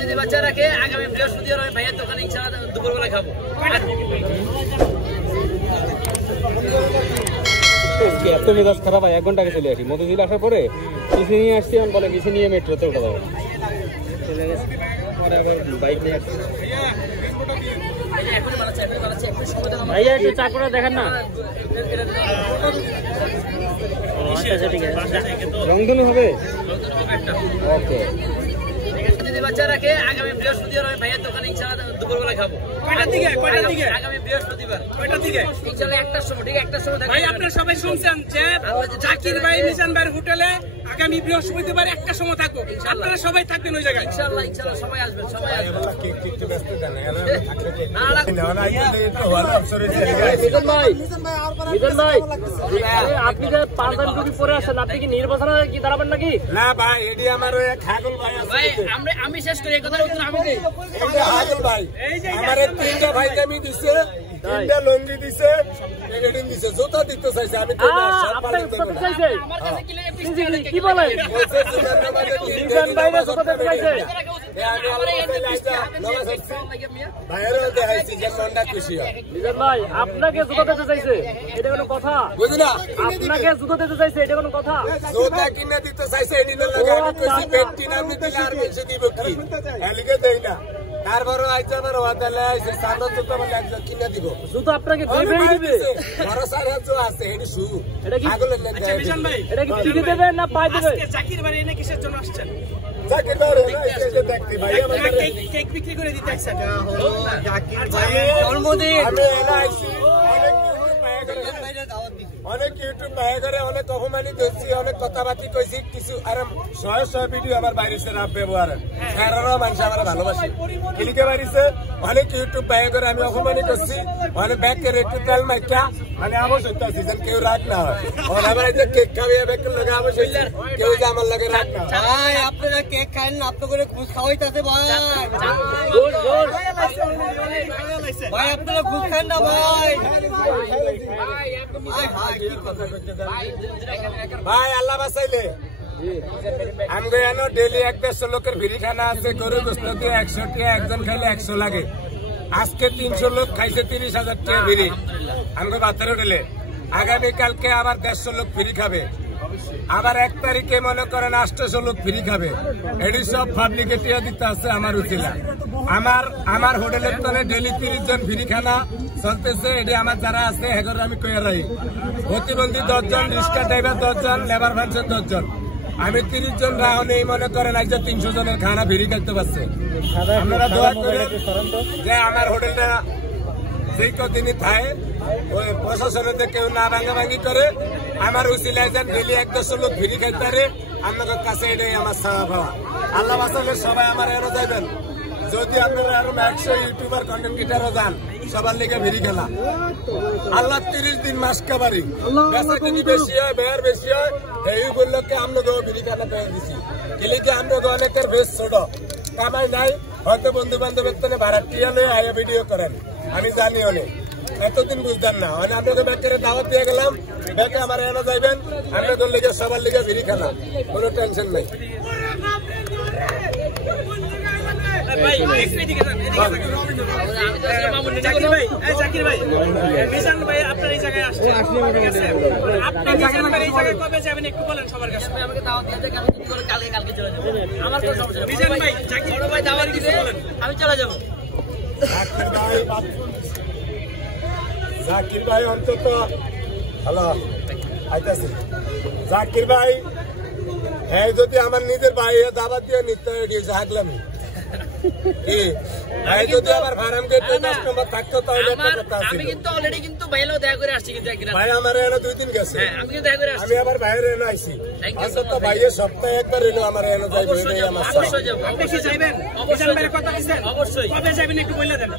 যদি বাচ্চা রাখে আগামী বৃহস্পতিবার আমি ভাইয়ের দোকানে ইনশাআল্লাহ দুপুরবেলা খাবো। এত মেজাজ খারাপ হয়, 1 ঘন্টা আগে চলে আসি। মধুঝিল আসার পরে কিছু নিয়ে আসছি, আমি বলে কিছু নিয়ে মেট্রোতে উঠে যাবো। চলে গেছে বাইক নিয়ে আসছি। ভাইয়া একটু চা করে দেখেন না। রংধনু হবে। ওকে। যদি বাচ্চা রাখে আগামী বৃহস্পতিবার আমি ভাইয়ের দোকানে ইনশাআল্লাহ দুপুরবেলা খাবো। আগামী বৃহস্পতিবার ইনশাআল্লাহ 1টার সময়, ঠিক 1টার সময়। ভাই আপনারা সবাই শুনছেন যে জাকির ভাই মিজান ভাইয়ের হোটেলে আগামী বৃহস্পতিবার 1টার সময় থাকবো। আপনারা সবাই থাকবেন ওই জায়গায়। ইনশাআল্লাহ সবাই আসবেন, সবাই আসবেন। মিজান ভাই আপনি যে 5 দিন ছুটি পরে আসেন, আপনি কি নির্বাচনে কি দাঁড়াবেন নাকি? না ভাই, এডি আমার ওই খাগল ভাই আছে। ভাই আমি শেষ করি, এই কথার উত্তর আমি দেই। এটা খাগল ভাই আমারে 3টা ভাই কামি দিছে, 3টা লঙ্গি দিছে, এডিন দিছে, জোতা দিতে চাইছে। আমি কই না সব পালন করব না। আমার কাছে কি লাগে পিস্টল কি বলেন? মিজান ভাই না জোতা দিতে চাইছে। ভাইয়েরও দেখাইছি যে মনটা খুশি হয়। মিজান ভাই আপনাকে জুতো দিতে চাইছে, এটা কোনো কথা? বুঝলি না, আপনাকে জুতো দিতে চাইছে, এটা কোনো কথা? জোতা কিনে দিতে চাইছে, এডিনের লাগে আমি কইছি পেট কিনে আমি দিলে আর বেশি দিব কি, এলিগে দেই না। তারপরে আইছে আমার ওয়াদালে আইছে সানদ জুতো বলে একজন কিনে দিব। জুতো আপনাকে দেবেই দিবে। বড় সারা জো আছে এডি শু। এটা কি আগলের না দেয়। মিজান ভাই এটা কি ফ্রি দেবেন না পাই দেবে? আজকে জাকির ভাই এনে কিসের জন্য আসছেন? জাকির ভাই এসে দেখতে ভাই আমাদের কেক বিক্রি করে দিতে আসছেন। জাকির ভাই জন্মদিন আমি এনে আইছি। অনেক ইউটিউব ভাইয়া করে অনেক অপমানিত হচ্ছি, অনেক কথাবার্তি কইছি, কিছু আর 100 ভিডিও আমার বাইরেছে রাব ব্যবহার কারণও মানুষ আমার ভালোবাসে এলিকে বাইরেছে। অনেক ইউটিউব ভাইয়া করে আমি অপমানিত করছি, অনেক ব্যাগের একটু তেল মাইকা মানে আবশ্যক আছে যেন কেউ রাগ না হয়। আমার যে কেক খাওয়াইয়া ব্যাগের লগে আবশ্যক কেউ যে আমার লগে রাগ না হয়। ভাই আপনারা কেক খাইন না, আপনাদের খুশ খাওয়াইতাছে ভাই। ভাই আপনারা খুশ খান না ভাই। ভাই আল্লাহ বাঁচাইলে আমি জানো ডেলি 1-150 লোকের ভিড়ি খানা আছে, গরু গোস্ত দিয়ে 100 টাকা, একজন খাইলে 100 লাগে। আজকে 300 লোক খাইছে 30,000 টাকা ভিড়ি আমাকে বাচ্চারা হোটেলে। আগামীকালকে আবার 150 লোক ফ্রি খাবে, আবার 1 তারিখে মনে করেন 800 লোক ফ্রি খাবে। এটি সব পাবলিকে টিয়া দিতে আছে আমার উচিলা। আমার হোটেলের তলে ডেলি 30 জন ফ্রি খানা চলতেছে। এটি আমার যারা আছে হেগর আমি কইয়া রাখি। প্রতিবন্ধী 10 জন, রিক্সা ড্রাইভার 10 জন, লেবার ফাংশন 10 জন, আমি 30 জন রাহ নেই মনে করেন আজ 300 জনের খানা ফ্রি খাইতে পারছে। আপনারা দোয়া করেন যে আমার হোটেলটা যেই কদিনই থাকে ওই প্রশাসনেতে কেউ না ভাঙাভাঙি করে আমার উচিলায় যান ডেলি 1-200 লোক ফ্রি খাইতে পারে। আপনাদের কাছে এটাই আমার চাওয়া পাওয়া। আল্লাহ বাঁচালে সবাই আমার এনে যাবেন। যদি আপনারা আরো 100 ইউটিউবার কন্টেন্ট ক্রিয়েটারও যান সবার লেগে ফ্রি খেলা। আল্লাহ 30 দিন মাস কাবারি বেচা কিনি বেশি হয়, ব্যয় বেশি হয়, এই বললোকে আমরা ফ্রি খেলা পেয়ে দিছি। কিলিকে আমরা অনেকের বেশ ছোট কামাই নাই, হয়তো বন্ধু বান্ধবের তো ভাড়া টিয়া লয়ে আয়া ভিডিও করেন, আমি জানি অনেক। এতদিন বুঝতেন না, মানে আপনাকে ব্যাংকের দাওয়াত দিয়ে গেলাম, ব্যাংকে আমার এনে যাইবেন, আপনাদের লিগে সবার লিগে ফ্রি খেলা, কোনো টেনশন নাই। জাকির ভাই মিজান ভাই আপনার এই জায়গায় আসছেন, আপনি মিজান ভাই এই জায়গায় কবে যাবেন একটু বলেন সবার কাছে। আমাকে দাওয়াত দিয়ে দেন, আমি যদি বলে কালকে চলে যাব। আমার কোনো সমস্যা নেই। মিজান ভাই জাকির ভাই দাওয়াত দিতে বলেন, আমি চলে যাব। জাকির ভাই অন্তত হ্যালো আইতাছে। জাকির ভাই হ্যাঁ, যদি আমার নিজের ভাই দাওয়াত দিয়ে নিতে জাগলাম যদি আবার ফার্ম গেটে কাস্টমার থাকতো তাহলে আমি কিন্তু অলরেডি কিন্তু ভাইলো দেখা করে আসছি। কিন্তু ভাই আমার এনে 2 দিন গেছে, আমি কিন্তু দেখা করে আসছি। আমি আবার বাইরে এনে আইছি। অন্তত ভাইয়ের সপ্তাহে একবার এলো আমার এনে যাইবে। অবশ্যই যাবো। আপনি কি যাবেন? অবশ্যই কথা বলছেন, অবশ্যই কবে যাবেন একটু বলে দেন।